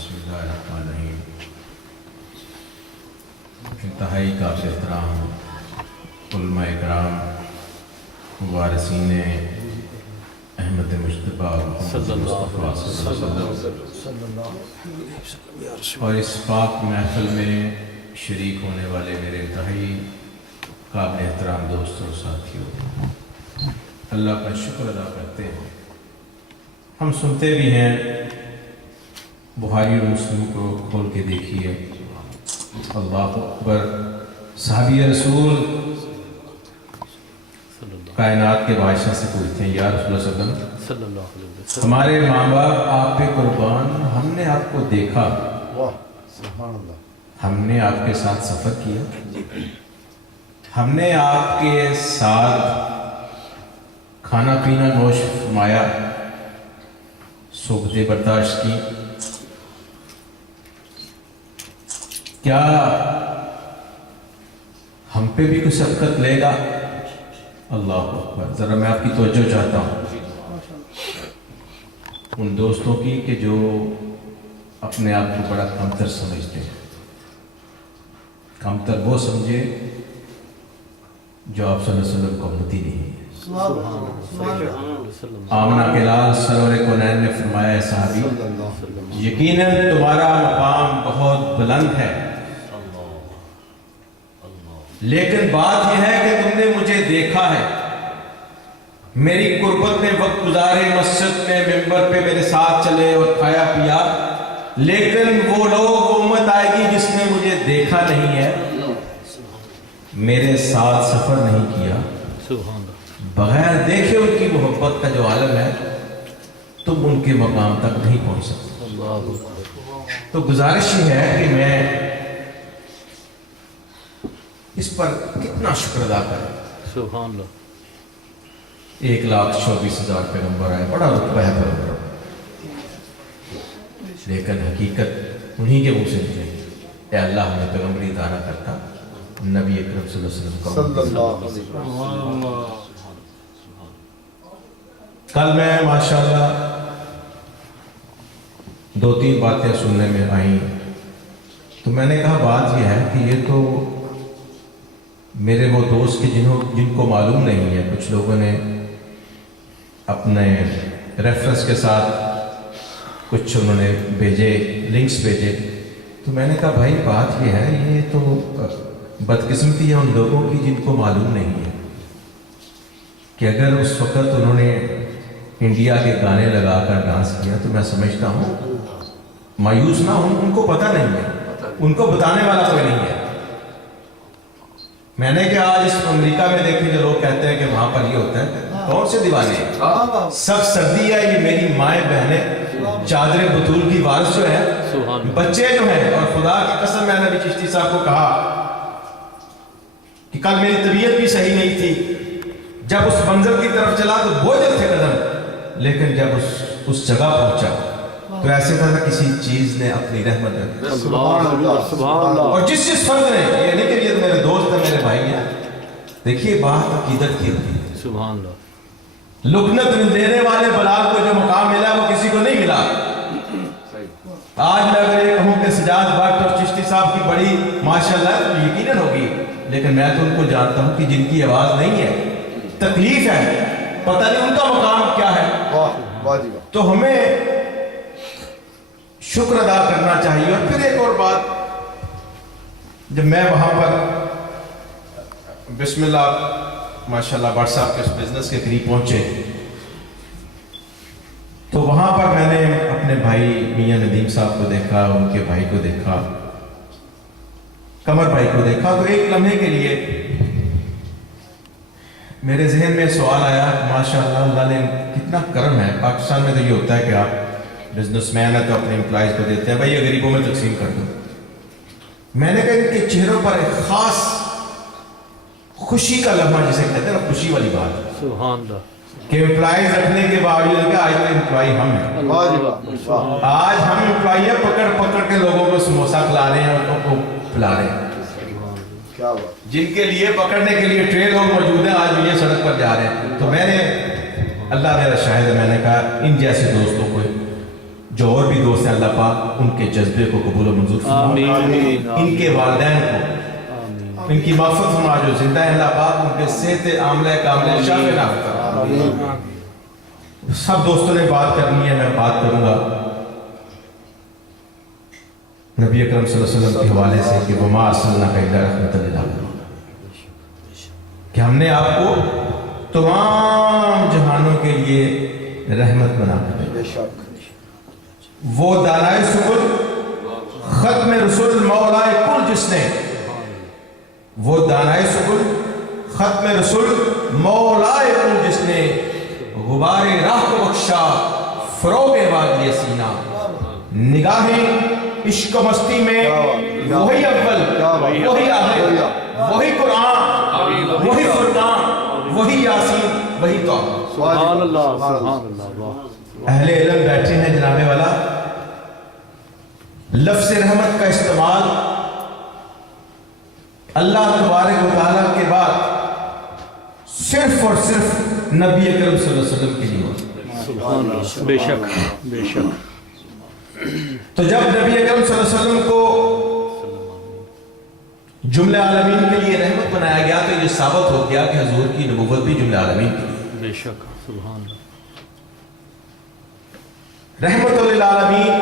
बिस्मिल्लाहिर्रहमानिर्रहीम। इंतहाई काबिल एहतराम उलमा इकराम वारिसीन अहमद मुज्तबा और इस पाक महफिल में शरीक होने वाले मेरे इंतहाई काबिल एहतराम दोस्तों साथियों, अल्लाह का शुक्र अदा करते हैं। हम सुनते भी हैं, बुखारी और मुस्लिम को खोल के देखिए, अल्लाह अकबर। सहाबी रसूल कायनात के बादशाह से पूछते हैं, या रसूलुल्लाह सल्लल्लाहु अलैहि वसल्लम, हमारे माँ बाप आप पे कुर्बान, हमने आपको देखा, हमने आपके साथ सफ़र किया, हमने आपके साथ खाना पीना नोश फरमाया, सोबतें बर्दाश्त की, क्या हम पे भी कुछ शफ़क़त लेगा? अल्लाह अकबर। ज़रा मैं आपकी तवज्जो चाहता हूँ उन दोस्तों की कि जो अपने आप को बड़ा कमतर समझते हैं। कमतर वो समझे जो आप सल्लल्लाहु अलैहि वसल्लम का उम्मती नहीं है। आमना के लाल सरवर कौनैन ने फरमाया, है साहबी, यकीनन तुम्हारा मकाम बहुत बुलंद है, लेकिन बात यह है कि तुमने मुझे देखा है, मेरी कुर्बत में वक्त गुजारे, मस्जिद में मिंबर पे मेरे साथ चले और खाया पिया, लेकिन वो लोग उम्मत आएगी जिसने मुझे देखा नहीं है, मेरे साथ सफर नहीं किया, बगैर देखे उनकी मोहब्बत का जो आलम है, तुम उनके मकाम तक नहीं पहुंच सकते। तो गुजारिश ही है कि मैं इस पर कितना शुक्र अदा करें। 1,24,000 पैगंबर आए, बड़ा रुतबा है पैगंबर, लेकिन हकीकत उन्हीं के मुंह से निकली, ए अल्लाह हमें पैगंबरी अता न करता, नबी अकरम सल्लल्लाहु अलैहि वसल्लम। कल मैं माशाअल्लाह 2-3 बातें सुनने में आई, तो मैंने कहा बात यह है कि ये तो मेरे वो दोस्त के जिनको मालूम नहीं है, कुछ लोगों ने अपने रेफरेंस के साथ कुछ उन्होंने भेजे, लिंक्स भेजे, तो मैंने कहा भाई बात ये है, ये तो बदकिस्मती है उन लोगों की जिनको मालूम नहीं है कि अगर उस वक़्त उन्होंने इंडिया के गाने लगाकर डांस किया तो मैं समझता हूँ मायूस ना हूँ, उनको पता नहीं है, उनको बताने वाला कोई नहीं है। मैंने क्या आज इस अमेरिका में देखे जो लोग कहते हैं कि वहां पर ये होता है, कौन से दीवाने हैं? सब सर्दी है, ये मेरी माएँ बहनें चादर बतूल की वारिस जो है, बच्चे जो हैं, और खुदा की कसम मैंने अभी चिश्ती साहब को कहा कि कल मेरी तबीयत भी सही नहीं थी, जब उस मंजर की तरफ चला तो बोझल थे कदम, लेकिन जब उस जगह पहुंचा तो ऐसे था किसी चीज ने अपनी रहमत रखी। और जिस फर्द ने, ये नहीं कि ये मेरे दोस्त है, मेरे भाई हैं, देखिए बात अकीदत की होती है। सुभान अल्लाह। लुकनत देने वाले बलाल को जो मुकाम मिला वो किसी को नहीं मिला। आज मैं अगर ये कहूँ कि सजाद भट्ट और चिश्ती साहब की बड़ी माशाल्लाह तो यकीनन होगी, लेकिन मैं तो उनको जानता हूँ कि जिनकी आवाज नहीं है, तकलीफ है, पता नहीं उनका मुकाम क्या है। तो हमें शुक्र अदा करना चाहिए। और फिर एक और बात, जब मैं वहां पर बिस्मिल्लाह माशाल्लाह भट्ट साहब के बिजनेस के करीब पहुंचे, तो वहां पर मैंने अपने भाई मियां नदीम साहब को देखा, उनके भाई को देखा, कमर भाई को देखा, तो एक लम्हे के लिए मेरे जहन में सवाल आया, माशाल्लाह अल्लाह ने कितना करम है। पाकिस्तान में तो ये होता है कि आप बिजनेसमैन है तो अपने एम्प्लॉयज को देते हैं, भाई ये गरीबों में तकसीम कर दो। मैंने कहा इनके चेहरों पर एक खास खुशी का लम्हा, जिसे कहते हैं ना खुशी वाली बात, कि एम्प्लॉयज रखने के बावजूद कि आज तो एम्प्लॉय हम हैं, आज हम एम्प्लॉय है, पकड़ पकड़ के लोगों को समोसा खिला रहे हैं, उनको खिला रहे हैं, जिनके लिए पकड़ने के लिए ट्रेन लोग मौजूद हैं, आज भी ये सड़क पर जा रहे हैं। तो मैंने, अल्लाह मेरा शाहिद है, मैंने कहा इन जैसे दोस्तों को जो और भी दोस्त हैं अल्लाह पाक उनके जज्बे को कबूल और मंजूर फरमाए, इनके वालिदैन को इनकी माफ़रत फरमा, जो जिंदा है अल्लाह पाक उनके सेहत आमले कामले शाफे नाफ़ फरमा। सब दोस्तों ने बात करनी है, मैं बात करूंगा नबी अकरम सल्लल्लाहु अलैहि वसल्लम के हवाले से कि वमा अर्सलनाका इल्ला रहमतल लिल आलमीन, कि हमने आपको तमाम जहानों के लिए रहमत बना कर भेजा। वो दानाए सुकुल खत्म रसूल मौलाए कुल जिसने, वो दानाए सुकुल खत्म रसूल मौलाए कुल जिसने गुबारे राह को बख्शा फरोगे वादिए सीना, निगाहें इश्क मस्ती में वही अव्वल वही आखिर वही कुरान वही फुरकान वही यासीन वही तौबा। सुभान अल्लाह सुभान अल्लाह। अहले इल्म बैठे हैं जनाबे वाला, लफ्ज़ रहमत का इस्तेमाल अल्लाह तबारक व तआला के बाद सिर्फ और सिर्फ नबी अकरम सल्लल्लाहु अलैहि वसल्लम के लिए होता है। बेशक बेशक। तो जब नबी अकरम सल्लल्लाहु अलैहि वसल्लम को जुमले आलमीन के लिए रहमत बनाया गया तो ये साबित हो गया कि हुजूर की नबुव्वत भी जुमले आलमीन के लिए। बेशक सुभान अल्लाह। रहमतुल लिल आलमीन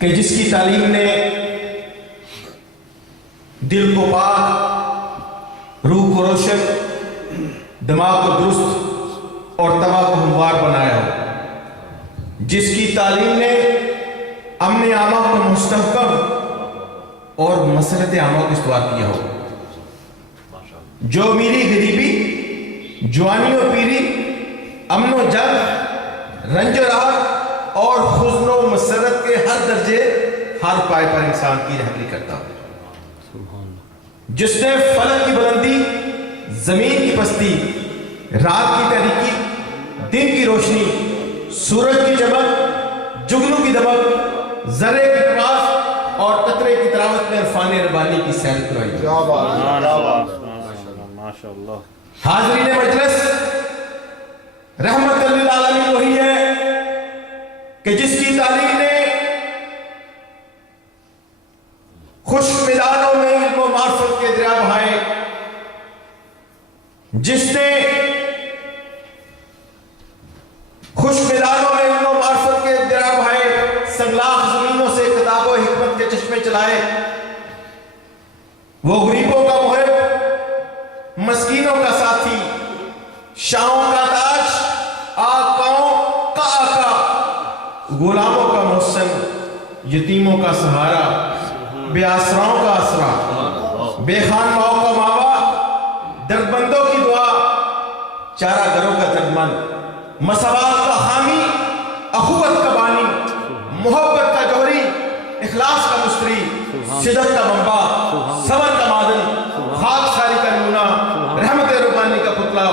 कि जिसकी तालीम ने दिल को पाक, रूह को रोशन, दिमाग को दुरुस्त और तवा को हमवार बनाया हो, जिसकी तालीम ने अमन आमा को मुस्तहकम और मसरत आमा को इस्तवार किया हो, जो अमीरी गरीबी, जवानी और पीरी, अमन व जंग, रंज राहत और हुस्न व मसरत के हर दर्जे हर पाए पर इंसान की रहबरी करता है, जिसने फलक की बुलंदी, जमीन की पस्ती, रात की तारीकी, दिन की रोशनी, सूरज की चमक, जुगनू की दमक, जर्रे की प्रकाश और कतरे की तरावत में इरफान रब्बानी की सैर करवाई। माशाअल्लाह। हाज़रीन मजलिस, रहमतुल लिल आलमीन वही है कि जिसकी तालीम ने खुश मैदानों में इल्म व मार्फत के दरिया बहाए, जिसने खुश मैदानों में इल्म व मार्फत के दरिया बहाए, संगलाख जमीनों से किताबों हिकमत के चश्मे चलाए, वो गरीबों का मुहिब, मस्कीनों का साथी, शाहों का ताज, आकाओं का आका, गुलामों का मोहसन, यतीमों का सहारा, बेआसराओं का आसरा, बेखानमाओं का मावा, दर्दमंदों की दुआ, चारागरों का तर्जमान, मसवात का हामी, अखुवत का बानी, मोहब्बत का जौहरी, इखलास का मुस्त्री, शिदत का मंबा, सबर का मादन, खाकसारी का नमूना, रहमत रब्बानी का पुतला,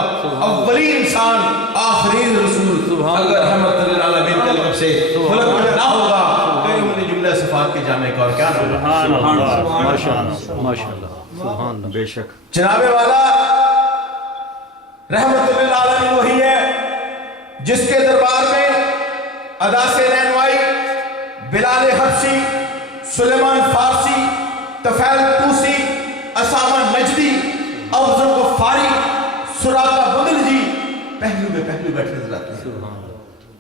अव्वली इंसान, आखिरी रसूल, अगर रहमतुल लिल आलमीन के लफ्ज़ से फलक ना होगा तो उन्हें जुमला सिफात के जामे का और क्या नाम होगा। माशाअल्लाह माशाअल्लाह सुभान अल्लाह। बेशक जनाबे वाला, रहमतुल लिल आलमीन वही है जिसके दरबार में अदा से नैनवाई, बिलाल हबशी, सुलेमान फारसी, तफैल तूसी, असामा नजदी, अफजल गफ्फारी, सुराका बदलजी पहलू में पहलू बैठे नजर आते हैं।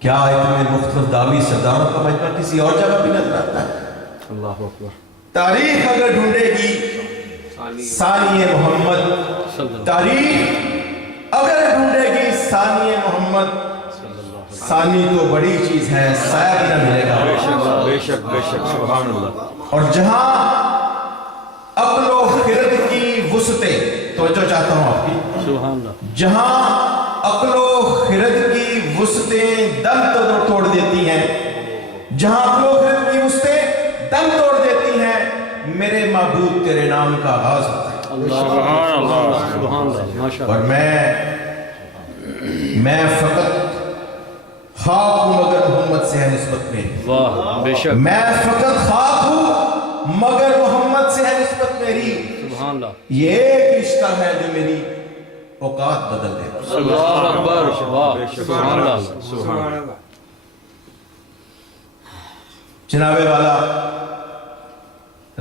क्या इतने मुख्तलिफ दावी सरदारों का मजमा किसी और जगह भी नजर आता है। अल्लाह अकबर। तारीख अगर ढूंढेगी सानिए मोहम्मद, तारीख अगर ढूंढेगी सानिए मोहम्मद, सानी तो बड़ी चीज है, साया भी ना मिलेगा। बेशक बेशक सुभान अल्लाह। और जहां अक्लो खिरद की वुसते, तवज्जो चाहता हूं आपकी, सुभान अल्लाह, जहां अक्लो खिरद की वुसते दम तोड़ देती हैं, जहां अक्लो खिरद की वुसते दम तोड़ देती हैं, मेरे महबूब तेरे नाम का आगाज होता है। सुभान अल्लाह सुभान अल्लाह माशाअल्लाह। और मैं फकत खाक हूं मगर मोहम्मद से है निस्बत मेरी। वाह बेशक। मैं फकत खाक हूं मगर मोहम्मद से है निस्बत मेरी। सुभान अल्लाह। ये एक रिश्ता है जो मेरी औकात बदल देगा। अल्लाह अकबर। वाह सुभान अल्लाह सुभान अल्लाह। जनाबे वाला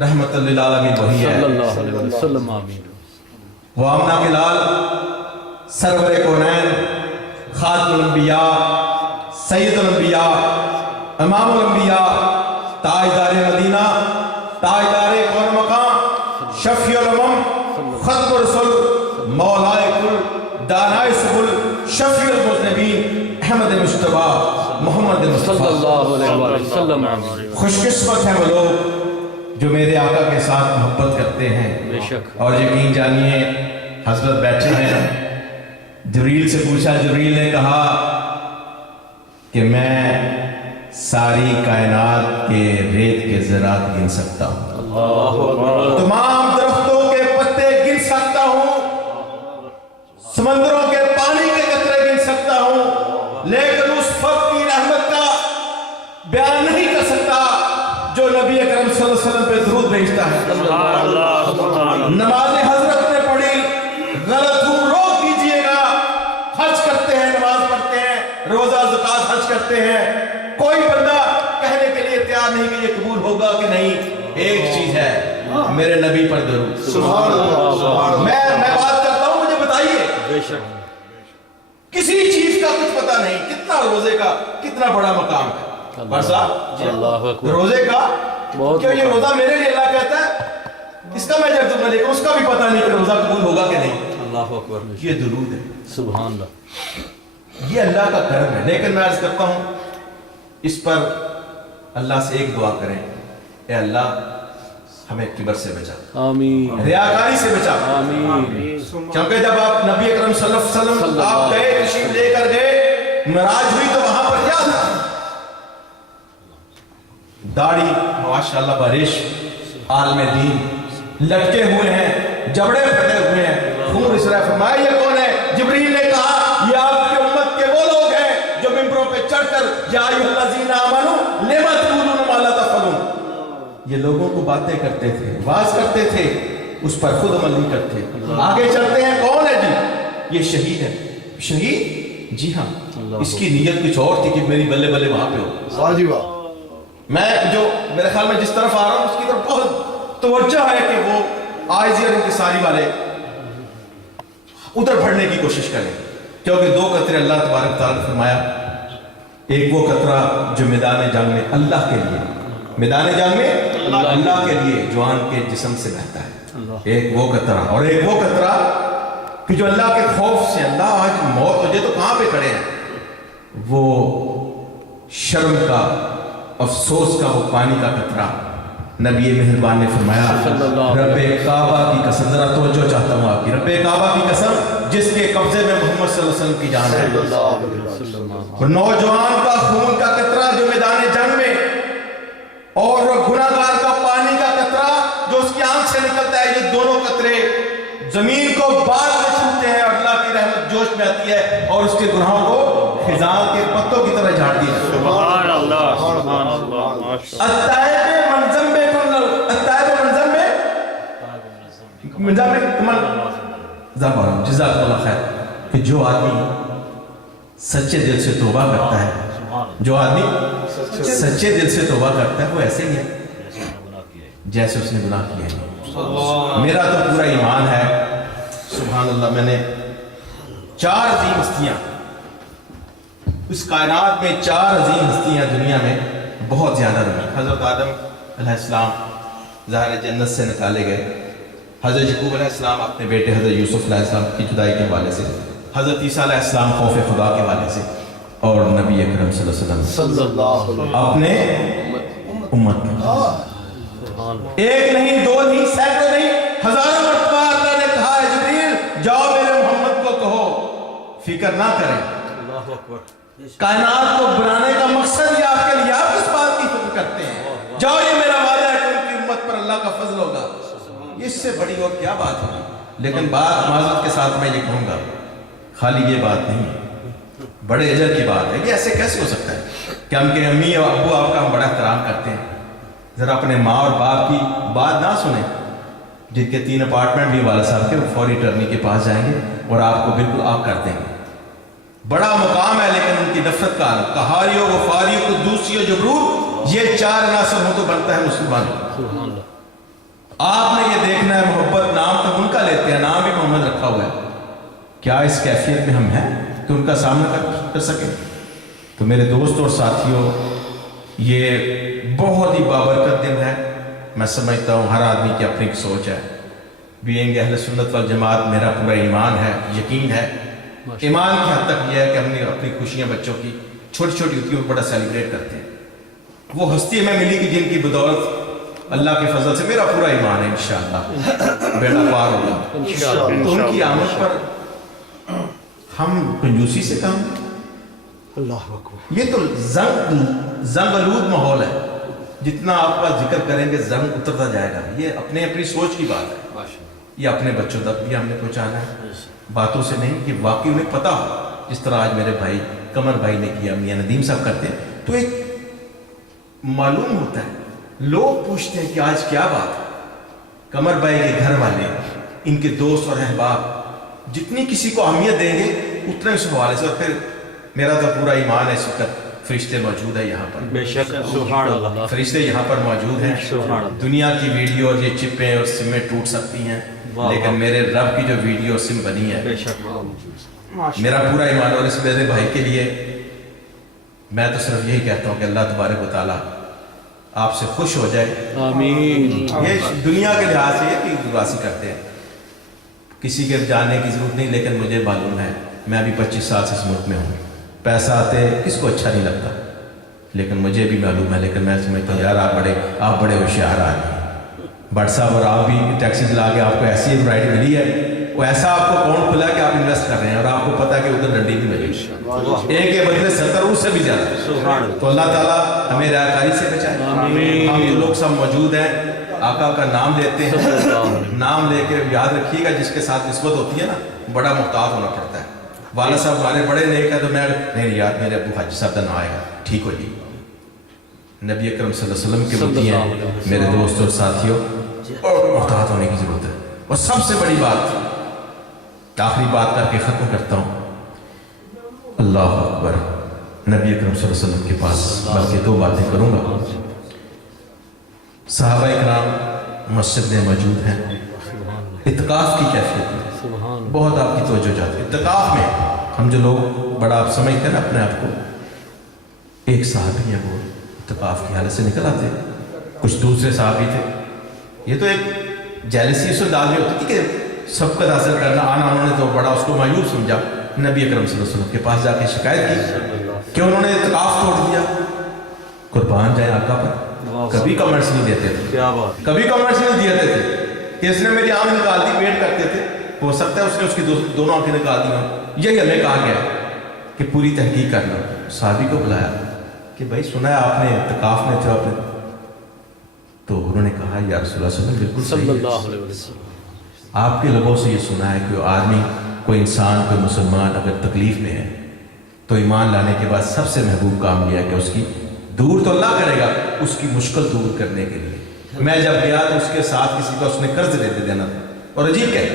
रहमतुल लिल आलमीन वही है, सल्लल्लाहु अलैहि वसल्लम। आमीन। वो आमना के लाल सरवरे कौनैन खातमुल अंबिया सैयदुल अंबिया इमामुल अंबिया ताजदार मदीना ताजदार कौन मकाम शफीउल उमम खत्मुर रसूल मौलाए कुल दानाए सुबुल शफीउल मुज़निबीन अहमद मुस्तफा मोहम्मद मुस्तफा सल्लल्लाहु अलैहि वसल्लम। आमीन। खुशकिस्मत हैं वो लोग जो मेरे आका के साथ मोहब्बत करते हैं। बेशक। और यकीन जानिए हजरत बैठे हैं, जिब्रील से पूछा, जिब्रील ने कहा कि मैं सारी कायनात के रेत के ज़रात गिन सकता हूँ, तमाम दरख्तों के पत्ते गिन सकता हूँ, समंदरों के पानी के कतरे गिन सकता हूँ, लेकिन उस फर्द की रहमत का बयान नहीं कर सकता जो नबी अकरम सल्लल्लाहु अलैहि वसल्लम पे दुरूद भेजता है। नमाज हजरत ने पढ़ी, गलत हूँ रोक दीजिएगा। हज करते हैं, नमाज पढ़ते हैं, रोजा ज़कात हज करते हैं, कोई बंदा कहने के लिए तैयार नहीं कि ये कबूल होगा कि नहीं। एक चीज है, मेरे नबी पर दुरूद। मैं बात करता हूँ, मुझे बताइए, बेशक। किसी चीज का कुछ पता नहीं, कितना रोजे का कितना बड़ा मकाम है। बरसा अल्लाहु अकबर। रोजे का बहुत क्यों ये रोजा मेरे लिए अल्लाह कहता है, इसका मैं जब दूंगा, लेकिन उसका भी पता नहीं कि रोजा कबूल होगा कि नहीं। अल्लाहु अकबर। ये दुरूद है, सुभान अल्लाह। ये अल्लाह का करम है। लेकिन मैं अर्ज करता हूँ, इस पर अल्लाह से एक दुआ करें, ए अल्लाह हमें किबर से बचा, आमीन। रियाकारी से बचा। आमीन। क्योंकि जब आप नबी अकरम सल्लल्लाहु अलैहि वसल्लम आप गए, तशरीफ लेकर गए, मिराज हुई, तो वहां पर क्या था? दाढ़ी माशाअल्लाह बारिश आलम दीन लटके हुए हैं, जबड़े फटे हुए हैं, खून इसरा। फरमाया ये कौन है? जिब्रील ने कहा ये आपकी उम्मत के वो लोग हैं जो मिंबरों पे चढ़कर या अय्युहल्लज़ीना आमनू लिमा तक़ूलूना मा ला तफ़अलून, ये लोगों को बातें करते थे, वाज करते थे, उस पर खुद अमल नहीं करते। आगे चलते हैं, कौन है जी? ये शहीद है। शहीद? जी हाँ, इसकी नीयत कुछ और थी कि मेरी बल्ले बल्ले वहां पे हो। वाह जी वाह। मैं जो मेरे ख्याल में जिस तरफ आ रहा हूं उसकी तरफ बहुत तवज्जो है कि वो आइज़ी और इंकिसारी वाले उधर बढ़ने की कोशिश करें, क्योंकि दो कतरे अल्लाह तबारक तआला ने फरमाया, एक वो कतरा जो मैदान जंग में अल्लाह के लिए, मैदान जंग में अल्लाह के लिए जवान के जिस्म से बहता है, एक वो कतरा, और एक वो कतरा कि जो अल्लाह के खौफ से, अल्लाह आज मौत हो जाए तो कहां पे खड़े हैं, वो शर्म का, अफसोस का वो पानी का कतरा। नबी मेहरबान ने फरमाया, रब्बे काबा की कसम, जरा तवज्जो चाहता हूँ आपकी, रब्बे काबा की कसम जिसके कब्जे में मोहम्मद सल्लल्लाहु अलैहि वसल्लम की जान है, और नौजवान का खून का कतरा जो मैदान जंग में, और गुनाहगार का पानी का कतरा जो उसकी आंख से निकलता है, ये दोनों कतरे जमीन को बाद में छूते हैं, और अल्लाह की रहमत जोश में आती है और उसके गुनाहों को खिजां के पत्तों की तरह झाड़ती है। सुभान अल्लाह। सुभान अल्लाह। माशाअल्लाह। अत्ताइब मंज़म में अत्ताइब मंज़म में जज़ाकल्लाह खैर, कि जो आदमी सच्चे दिल से तौबा करता है, जो आदमी सच्चे दिल से तौबा करता है, वो ऐसे ही है जैसे उसने गुनाह किया है। मेरा तो पूरा ईमान है, सुभान अल्लाह, मैंने 4 अजीम हस्तियां इस कायनात में, 4 अजीम हस्तियां दुनिया में बहुत ज्यादा रही। हजरत आदम अलैहिस्सलाम ज़ाहिर जन्नत से निकाले गए, हजरत यकूब अलैहिस्सलाम अपने बेटे हजरत यूसुफ अलैहिस्सलाम की जुदाई के हवाले से, हजरत ईसा अलैहिस्सलाम खौफ खुदा के हवाले से, और नबी अकरम सल्लल्लाहु अलैहि वसल्लम अपने उम्मत में। एक नहीं, दो नहीं, सैकड़ों नहीं, हजारों मरतबा अल्लाह ने कहा है, जिब्रील जाओ मेरे मोहम्मद को कहो फिक्र ना करें, कायनात को बनाने का मकसद ये आपके लिए, आप किस बात की फिक्र करते हैं? जाओ, ये मेरा वादा है कि उनकी उम्मत पर अल्लाह का फजल होगा, इससे बड़ी और क्या बात होगी। लेकिन बात माजरत के साथ मैं ये कहूंगा, खाली ये बात नहीं है, बड़े अजर की बात है। ये ऐसे कैसे हो सकता है कि हम के अम्मी और अब्बू आपका हम बड़ा एहतराम करते हैं, जरा अपने माँ और बाप की बात ना सुने, जिनके 3 अपार्टमेंट भी वाला साहब के, वो फौरी टर्नी के पास जाएंगे और आपको बिल्कुल आप कर देंगे, बड़ा मुकाम है, लेकिन उनकी नफरत का कहारियों, वफारियों, कुद्दूसियों, जबरूर یہ 4 عناصر ہو تو بنتا ہے مسلمان۔ سبحان اللہ۔ آپ نے یہ دیکھنا ہے محبت نام تو ان کا لیتے ہیں، نام بھی محمد رکھا ہوا ہے، کیا اس کیفیت میں ہم ہیں کہ ان کا سامنا کر سکیں؟ تو میرے دوست اور ساتھیوں، یہ بہت ہی بابرکت دن ہے۔ میں سمجھتا ہوں ہر آدمی کی اپنی ایک سوچ ہے۔ بینگ اہل سنت والجماعت میرا پورا ایمان ہے، یقین ہے۔ ایمان کی حد تک یہ ہے کہ ہم نے اپنی خوشیاں بچوں کی چھوٹی چھوٹی ہوتی ہیں بڑا سیلیبریٹ کرتے ہیں۔ وہ ہستی ہمیں ملی کہ جن کی بدولت اللہ کے فضل سے میرا پورا ایمان ہے انشاءاللہ بیڑا پار ہوگا۔ تو ان کی آمد پر ہم کنجوسی سے کام، اللہ اکبر، یہ تو زنگ آلود ماحول ہے، جتنا آپ کا ذکر کریں گے زنگ اترتا جائے گا۔ یہ اپنے اپنی سوچ کی بات ہے، یہ اپنے بچوں تک بھی ہم نے پہنچانا ہے، باتوں سے نہیں، کہ واقعی انہیں پتہ ہو، جس طرح آج میرے بھائی قمر بھائی نے کیا، میاں ندیم صاحب کرتے ہیں، تو ایک معلوم ہوتا ہے، لوگ پوچھتے ہیں کہ آج کیا بات ہے۔ قمر بھائی کے گھر والے، ان کے دوست اور احباب جتنی کسی کو اہمیت دیں گے اتنے اس حوالے سے، اور پھر میرا تو پورا ایمان ہے اس وقت فرشتے موجود ہیں یہاں پر، بے شک، سبحان اللہ، فرشتے یہاں پر موجود ہیں۔ سبحان اللہ۔ دنیا کی ویڈیو اور یہ چپیں اور سمیں ٹوٹ سکتی ہیں، لیکن میرے رب کی جو ویڈیو اور سم بنی ہے، بے شک، میرا پورا ایمان۔ اور اس میرے بھائی کے لیے میں تو صرف یہی کہتا ہوں کہ اللہ تبارک و تعالیٰ آپ سے خوش ہو جائے۔ آمین۔ یہ دنیا کے لحاظ سے یہ کہ دعاسی کرتے ہیں، کسی کے جاننے کی ضرورت نہیں، لیکن مجھے معلوم ہے، میں ابھی 25 سال سے اس ملک میں ہوں، پیسہ آتے کس کو اچھا نہیں لگتا، لیکن مجھے بھی معلوم ہے، لیکن میں سمجھتا ہوں یار آپ بڑے ہوشیار آدمی ہیں بٹ صاحب، اور آپ بھی ٹیکسی چلا کے آپ کو ایسی ورائٹی ملی ہے، وہ ایسا آپ کو اکاؤنٹ کھلا کہ آپ انویسٹ کر رہے ہیں، اور آپ کو پتا کہ ادھر ڈنڈی بھی ملے گی، ایک کے بدلے 70 اس سے بھی زیادہ۔ تو اللہ تعالیٰ ہمیں ریاکاری سے بچائے۔ ہم جو لوگ سب موجود ہیں آقا کا نام لیتے ہیں، نام لے کے یاد رکھیے گا جس کے ساتھ نسبت ہوتی ہے نا، بڑا محتاط ہونا پڑتا ہے۔ والد صاحب ہمارے بڑے نیک ہیں تو میں نہیں یار میرے ابو حاجی صاحب کا نام آئے گا، ٹھیک ہو جی۔ نبی اکرم صلی اللہ علیہ وسلم کے متی ہیں میرے دوست اور ساتھیوں، اور محتاط ہونے کی ضرورت ہے۔ اور سب سے بڑی بات، آخری بات کر کے ختم کرتا ہوں، اللہ اکبر، نبی اکرم صلی اللہ علیہ وسلم کے پاس بلکہ 2 باتیں کروں گا۔ صحابہ اکرام مسجد میں موجود ہیں، اعتکاف کی کیفیت میں بہت آپ کی توجہ جاتی ہے۔ اعتکاف میں ہم جو لوگ بڑا آپ سمجھتے ہیں نا اپنے آپ کو، ایک صحابی ہیں وہ اعتکاف کی حالت سے نکل آتے، کچھ دوسرے صحابی تھے، یہ تو ایک جیلسی اس انداز میں ہوتی تھی کہ سب کا حاصل کرنا آنا، انہوں نے تو بڑا اس کو مایوس سمجھا، نبی اکرم صلی اللہ علیہ وسلم کے پاس جا کے شکایت کی کہ انہوں نے اعتکاف توڑ دیا۔ قربان جائے آقا پر، کبھی کمنٹس نہیں دیتے تھے، کیا بات، کبھی کمنٹس نہیں دیتے تھے کہ اس نے میری آنکھ نکال دی، ویٹ کرتے تھے، ہو سکتا ہے اس نے اس کی دونوں آنکھیں نکال دی ہوں۔ یہی ہمیں کہا گیا کہ پوری تحقیق کرنا۔ صحابی کو بلایا کہ بھائی سنا ہے آپ نے اعتکاف میں تھے آپ نے، تو انہوں نے کہا یا رسول اللہ صلی اللہ علیہ وسلم بالکل صلی صحیح اللہ ہے، علیہ وسلم۔ آپ کے لوگوں سے یہ سنا ہے کہ آدمی، کوئی انسان، کوئی مسلمان اگر تکلیف میں ہے تو ایمان لانے کے بعد سب سے محبوب کام یہ ہے کہ اس کی دور تو اللہ کرے گا، اس کی مشکل دور کرنے کے لیے۔ میں جب گیا تو اس کے ساتھ کسی کا اس نے قرض دے دینا تھا، اور عجیب کہ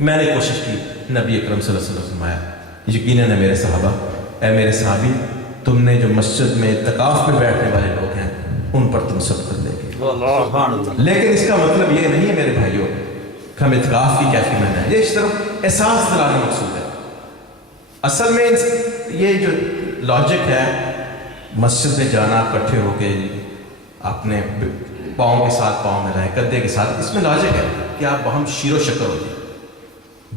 میں نے کوشش کی، نبی اکرم صلی اللہ علیہ وسلم فرمایا یقیناً میرے صحابہ، اے میرے صحابی، تم نے جو مسجد میں اعتکاف میں بیٹھنے والے لوگ ہیں ان پر تم سب لے گے۔ سبحان اللہ، لیکن اس کا مطلب یہ نہیں ہے میرے بھائیوں کہ ہم اعتکاف کی کیفیت میں ہیں، یہ اس طرف احساس دلانا مقصود ہے۔ اصل میں یہ جو لاجک ہے، مسجد میں جانا اکٹھے ہو کے اپنے پاؤں کے ساتھ پاؤں میں رہیں، کندھے کے ساتھ، اس میں لاجک ہے کہ آپ باہم شیر و شکر ہو جائیں،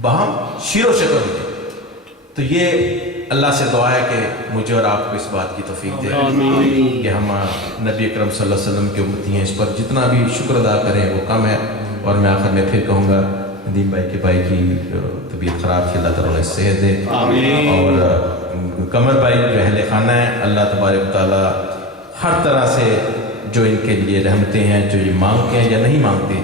باہم شیر و شکر ہو جائیں۔ تو یہ اللہ سے دعا ہے کہ مجھے اور آپ کو اس بات کی توفیق دے کہ ہم نبی اکرم صلی اللہ علیہ وسلم کی امتی ہیں، اس پر جتنا بھی شکر ادا کریں وہ کم ہے۔ اور میں آخر میں پھر کہوں گا، ندیم بھائی کے بھائی کی طبیعت خراب تھی، اللہ تعالیٰ انہیں صحت دے، اور قمر بھائی جو اہل خانہ ہیں، اللہ تبارک تعالیٰ ہر طرح سے جو ان کے لیے رحمتیں ہیں، جو یہ مانگتے ہیں یا نہیں مانگتے،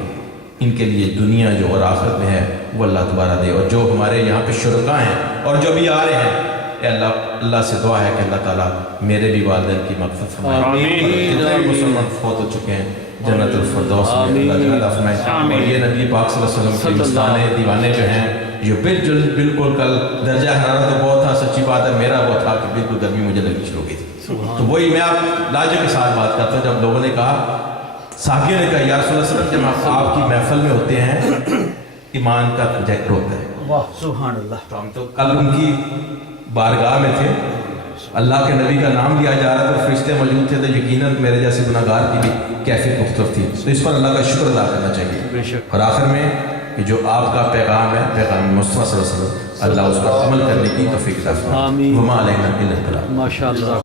ان کے لیے دنیا جو اور آخرت میں ہے وہ اللہ تبارک دے۔ اور جو ہمارے یہاں پہ شرکاء ہیں اور جو بھی آ رہے ہیں، اے اللہ سے دعا ہے کہ اللہ تعالیٰ میرے بھی والدین کی مغفرت فرمائے، جتنے بھی مسلمان فوت ہو چکے ہیں جنت الفردوس میں اللہ جنت فرمائے۔ اور یہ نبی پاک صلی اللہ علیہ وسلم کے مستانے دیوانے جو ہیں، جو بالکل کل درجہ حرارت تو بہت تھا، سچی بات ہے میرا وہ تھا کہ بالکل گرمی مجھے لگنی شروع ہو گئی تھی، तो वही मैं आप लाजे के साथ बात करता हूँ, जब लोगों ने कहा, साहबियों ने कहा या रसूल अल्लाह सल्लल्लाहु अलैहि वसल्लम, जब आप आपकी महफिल में होते हैं ईमान का प्रोजेक्ट होता है। वाह सुभान अल्लाह। तो हम तो कल उनकी बारगाह में थे, अल्लाह के नबी का नाम लिया जा रहा था, फरिश्ते मौजूद थे, तो यकीनन मेरे जैसे गुनाहगार की भी कैफियत मुख्तलिफ थी। तो इस पर अल्लाह का शुक्र अदा करना चाहिए। बेशक। और आखिर में कि जो आपका पैगाम है, पैगाम मुस्तफ़ा सल्लल्लाहु अलैहि वसल्लम, अल्लाह उस पर अमल करने की तौफीक अता फरमाए। आमीन। वमा अलैना इल्लल बलाग। माशाअल्लाह।